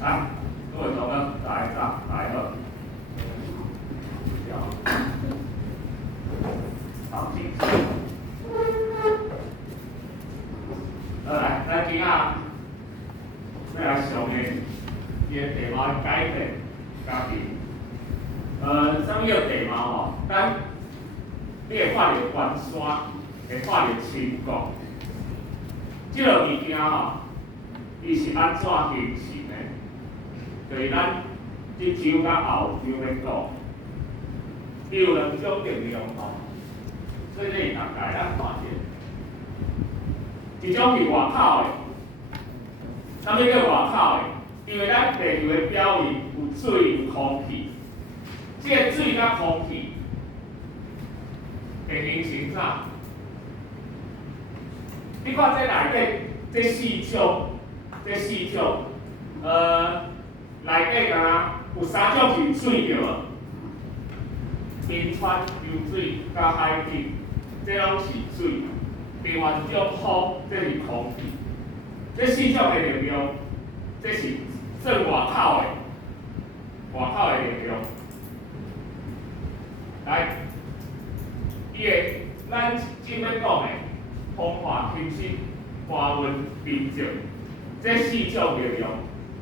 来，各位同学，来好。好，请。来，咱今仔要来上的伊个题目改变家己。啥物叫题目吼？咱你会看到关山，会看到秦国，即个物件吼，伊是安怎形成的？就是咱即周甲后周要讲，伊有两种力量吼，所以你大概咱看者，一种是外口的，啥物叫外口的？因为咱地球的表面有水有空气，即个水甲空气会形成啥？你看这内底这四种，内底敢若有三种是水着无？冰川、流水、甲海水，这拢是水。另外一种风，这是空气。这四种的力量，这是算外口的力量。来，咱今要讲的风化、空气、花温、冰晶，这四种力量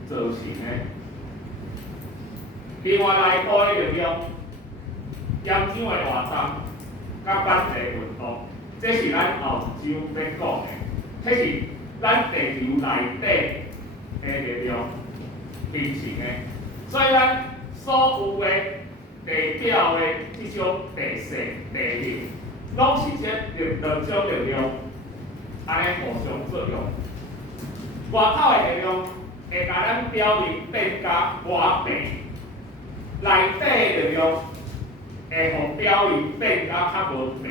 造成的。另外内部的力量，岩浆的活动，甲板地运动，这是咱后一章要讲的，这是咱地球内底的力量形成的。所以咱所有的地表的这种地势、地形，拢是这两种力量安尼互相作用。外口的力量会甲咱表面变甲外平，内底的力量会互表面变甲较无平。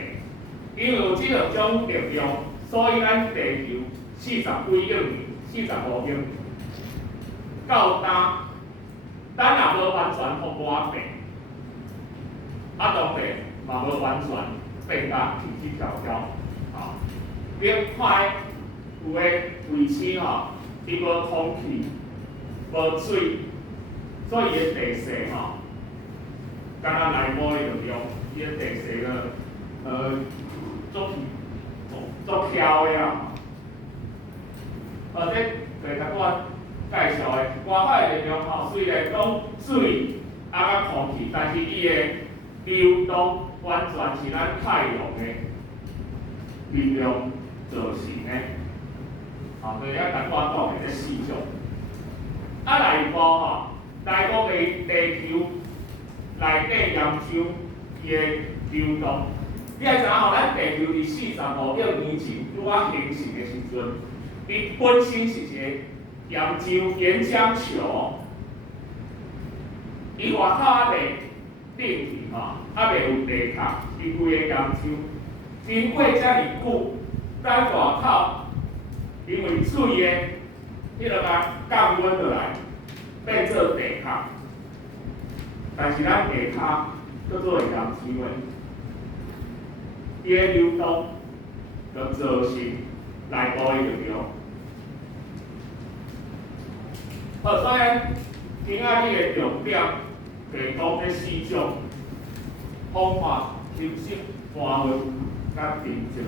因为有这两种力量，所以咱地球40几亿年、45亿年到咱也无完全互外平，当然嘛无完全变甲起起跳跳，另看有的位置吼，伊无空气、无水，所以伊的地势吼，敢若内部的力量，伊的地势个足翘的啊。这就是我介绍的外口的力量吼，虽然讲水甲空气，但是伊的流动完全是咱太阳的力量造成的。就是咱刚刚讲的这四种。内部吼，内部的地球内底岩浆伊的流动，你爱知影吼，咱地球伫45亿年前拄仔形成的时阵，伊本身是一个岩浆球，伊外口还袂顶去吼，还袂有地壳，伊规个岩浆经过遮尔久，咱外口因为水的迄落甲降温落来，变做地壳，但是咱地壳叫做岩浆的，伊的流动就造成内部的力量。好，所以今仔日的重点就是讲这四种风化、空气、花温、甲冰晶。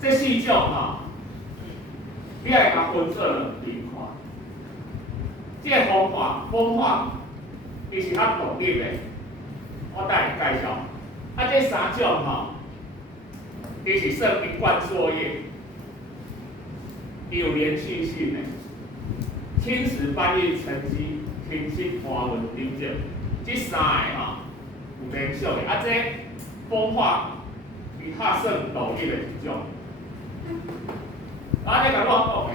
这四种吼，你爱甲分做两边看。这个风化，伊是较独立的，我等下介绍。这三种吼，伊是算一贯作业，伊有连续性的。侵蚀翻译沉积、空气、花温、冰晶，这三个吼有连续的。这风化伊较算独立的一种。这甲我讲的，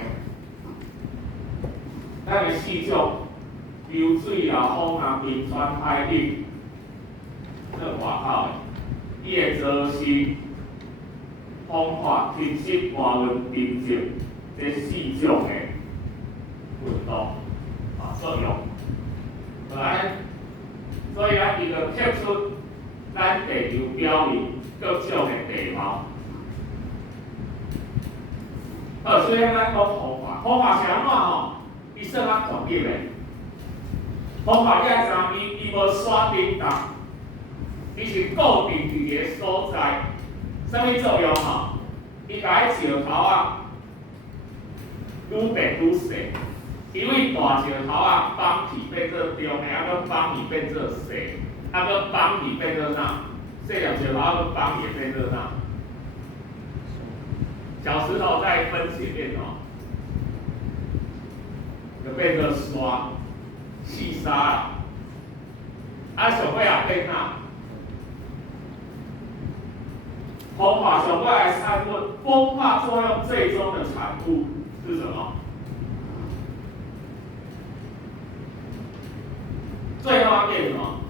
咱的四种流水啊、风啊、冰川、海冰，这外口的，伊会造成风化、空气、花温、冰晶这四种的运动作用。所以伊就刻出咱地球表面各种的地貌。好，所以咱讲风化是安怎吼？伊算较独立的，风化你爱知伊无刷叮当，伊是固定伫一个所在，啥物作用吼？伊甲迄石头啊，愈变愈细，因为大石头啊放气变做中的，啊搁放气变做细，啊搁放气变做哪？细粒石头啊搁放气变做哪？小石头在分解变哦，就变做沙、细沙啦。啊，上尾啊变哪？风化上尾来参问，风化作用最终的产物是什么？最后要变什么？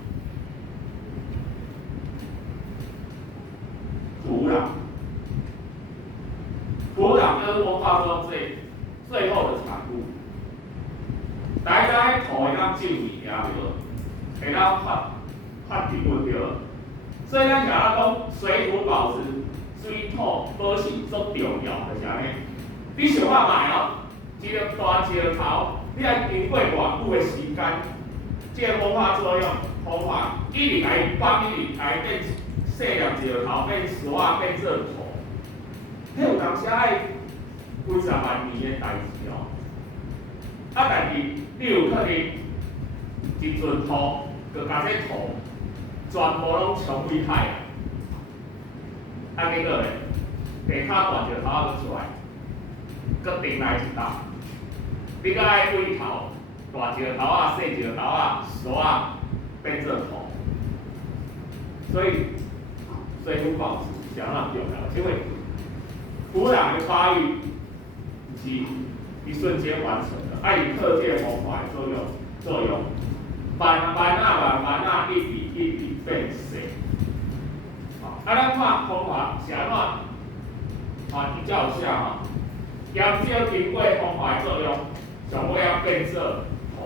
土壤。土壤就是风化作用最后的产物。大家喺土会当种物件对，会当发植物对。所以咱甲讲水土保持、水土保持足重要，就是安尼。你想看卖哦，一个大石头，你爱经过偌久的时间，这个风化作用，风化一直来放，一直来变细粒石头，变沙，变做土。迄有当时爱几十万年的代志哦。啊，但是你有可能一阵土，就甲这土全部拢冲毁海啊！啊，结果咧，地骹大石头仔佫出来，佫顶来一搭，你佫爱对头，大石头啊、细石头啊、沙啊变做土，所以水土保持相当重要，因为土壤的发育是一瞬间完成的，啊，以特界风化的作用，慢慢啊，一直变细。啊，咱看风化是安怎？啊，比较有下吼，岩石经过风化的作用，上尾要变做土。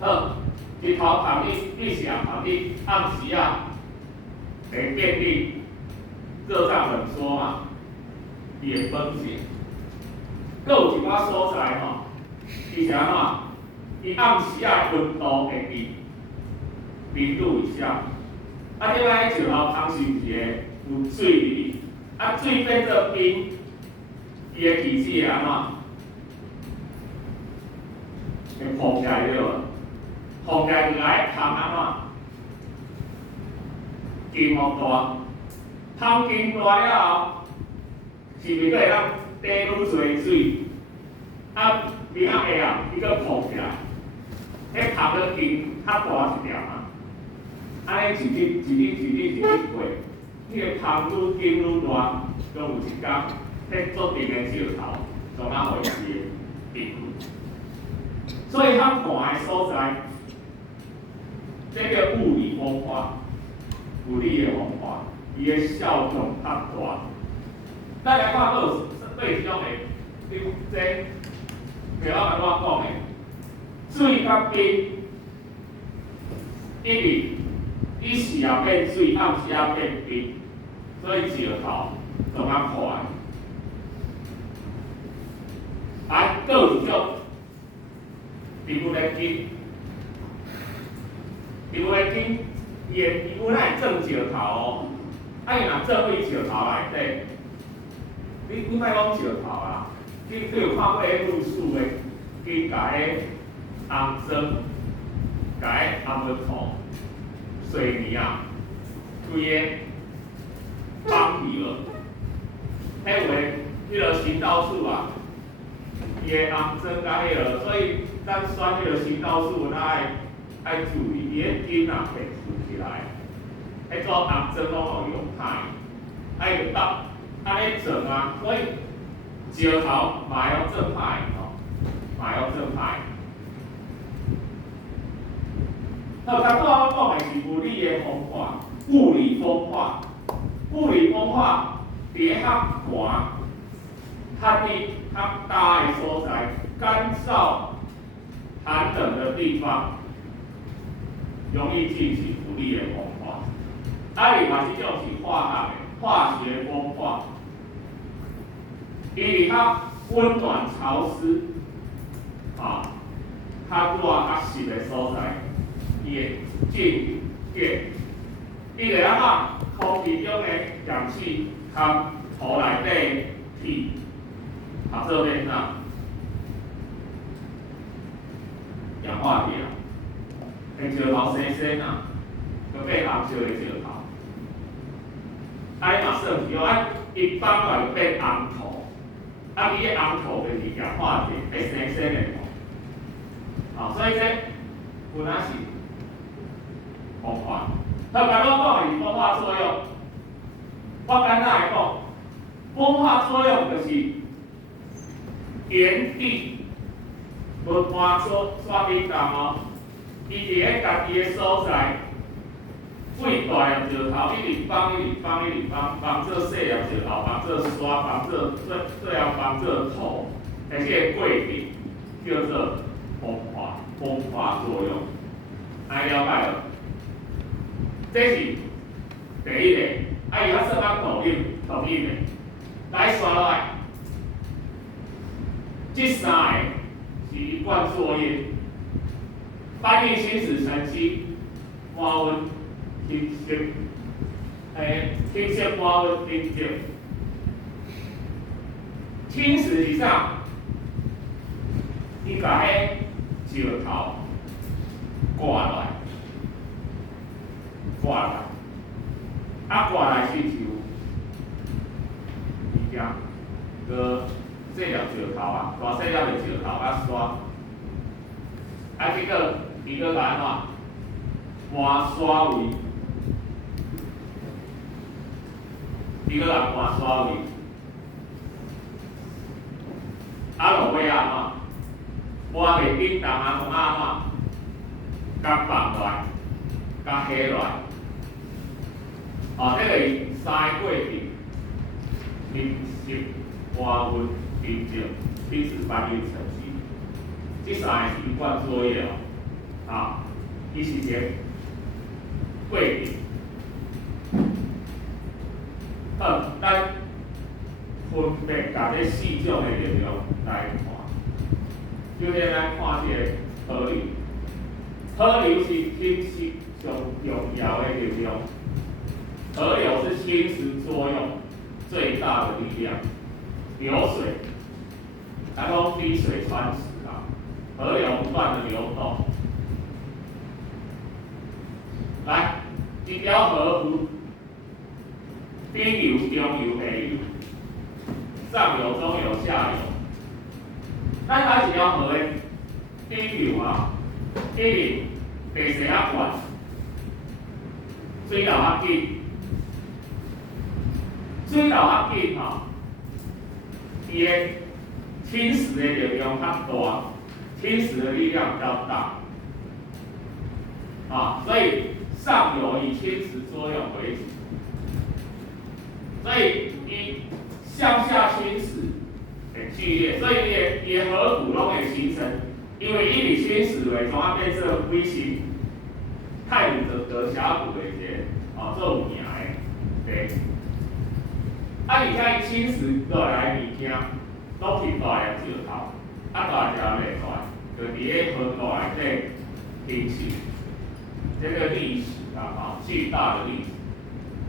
好，日头旁你是啊旁你暗时啊。会变力热胀冷缩嘛，伊会分解。佫有一寡所在吼，伊是安怎？伊暗时啊温度会伫0度以下。啊，另外石头旁是毋是会有水哩？啊，水变做冰，伊的气势会安怎？会浮起来对无？浮起来就来通安怎？金风大，风金大了后，是毋是佫会当滴愈侪水？啊，明仔下啊，伊佫浮起来，迄风佫金较大一条嘛。安尼一日过，迄个风愈金愈大，总有一天，迄做定的石头，总啊会是变。所以较寒的所在，这个物理风化。物理的风化，伊的效用较大。咱来看佫有种的，你这袂晓安怎讲的，水甲冰，因为伊时也变水，暗时也变冰，所以石头总较快。啊，佫有一种植物的根，植物的根。伊有哪会种石头哦？啊，伊若种去石头内底，你莫讲石头啦，你有看过迄露水的，去甲迄红砖，甲迄红木头、水泥啊，规个放去了。迄有诶，迄个行道树啊，伊诶红砖甲迄个，所以咱选迄个行道树，咱爱注意，伊迄根啊会竖起来，迄种红砖拢互用歹，爱用搭安尼整啊，所以石头嘛要正歹吼，嘛要正歹。那刚刚我讲的是物理的风化，物理风化，物理风化伫较寒、较低、较大的所在，干燥、寒冷的地方。容易进行物理的风化，啊，另外一种是化学风化，伊伫较温暖潮湿，啊，较热较湿的所在，伊会进结。你会感觉空气中的氧气和土内底气合做变哪？氧化铁啊，用石头生生啊，就变红色的石头。啊，伊嘛算去哦，啊，伊放落来变红土，啊，伊个红土就是氧化铁，会生生的土。啊，所以这有哪是风化？他甲我讲的是风化作用，我简单来讲，风化作用就是原地无搬刷冰冻哦，伊伫咧家己的所在，最大粒石头一直放，放做细粒石头，放做刷，放做最后放做土，而且过程叫做风化作用，安了解无？这是第一个，啊，伊较算较同音的，来刷落来，这三个是一贯作业，翻译新史成绩，花温、清晰，清晰花温定定，清史是啥？伊甲迄石头挂落来。挂来，啊挂来是就物件，个细粒石头啊，大细粒的石头啊刷，啊结果伊个来嘛，换刷位，伊个来换刷位，啊落尾啊嘛，换袂叮当啊从啊嘛，甲放落来，甲下落来。这个三个过程，清晰、花温、平静，彼此翻译成绩。这三个是一贯作业哦，伊是一个过程。好，咱分别把这四种的力量来看。首先来看这个河流，河流是清晰上重要的力量。河流是侵蚀作用最大的力量，流水，然后滴水穿石啊，河流不断的流动。来，一条河湖，冰流、中游、下游，上游、中游、下游。咱睇一条河的冰流啊，一定地势较悬，水流较紧。水流较紧吼，伊个侵蚀的力量较大，侵蚀的力量比较大，所以上游以侵蚀作用为主，所以伊向下侵蚀很剧烈，所以伊的河谷拢会形成，因为伊伫侵蚀为从它变成微型泰鲁格峡谷的一个做有名的而且伊侵蚀落来物件，拢是大粒石头，大粒袂出来，就伫咧河道内底形成。这个历史巨大的历史，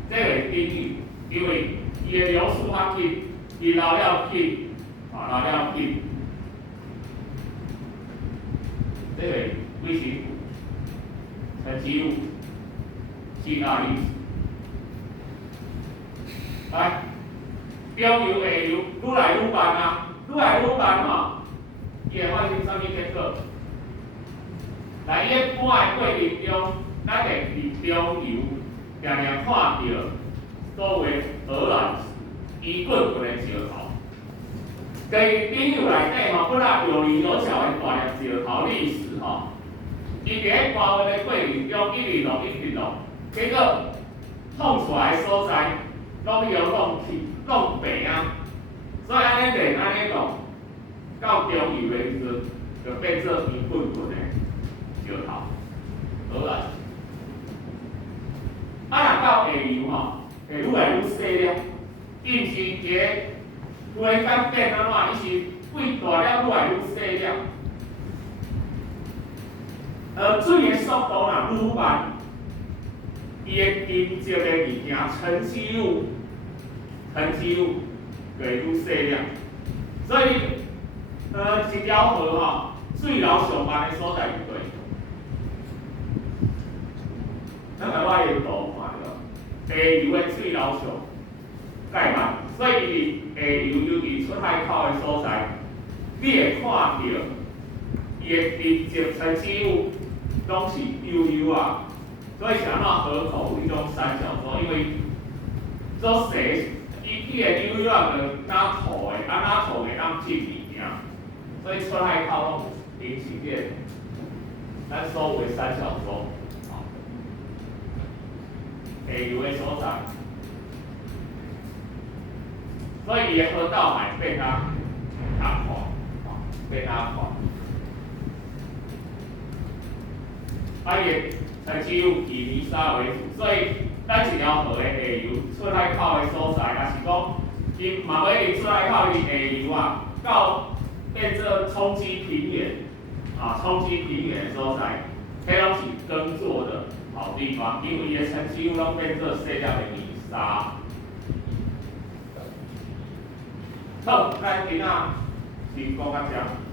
这个比喻，因为伊的流速较紧，伊流了紧，流了紧，这个微型谷，沉积物，巨大历史，来。中游、下游愈来愈慢啊，愈来愈慢吼，伊会发生啥物结果？来，伊咧搬的过程中，咱会伫中游常常看到所谓鹅卵石、一棍棍的石头。在冰流内底吼，本来有棱有角的大粒石头历史吼，伊伫咧搬运的过程中一直落，结果碰出来的所在，拢有弄去。弄白啊，所以安尼练安尼弄，到中游的时阵，就变做一棍棍的石头，鹅卵石。若到下游吼，会愈来愈细粒，伊毋是一个忽然间变安怎？伊是胃大了愈来愈细了，水的速度若愈慢，伊的金质的物件沉积物就会愈细了。所以，一条河吼，水流上慢的所在是对。咱甲我的图看着，下游的水流上介慢，所以下游尤其出海口的所在，你会看到伊的地质沉积物拢是悠啊，所以是安怎河口有迄种三角洲，因为做细，伊的悠啊就哪土的，哪土的当进物件，所以出海口拢引起这咱所有的三角洲。下游的所在，所以伊的河道还变较宽，变较宽。伊的沉积物以泥沙为主，所以咱一条河的下游出海口的所在，若是讲伊嘛要离出海口离下游到变做冲积平原冲积平原的所在，迄拢是耕作的好地方，因为伊的沉积物拢变做细粒的泥沙。好，咱今仔先讲到这。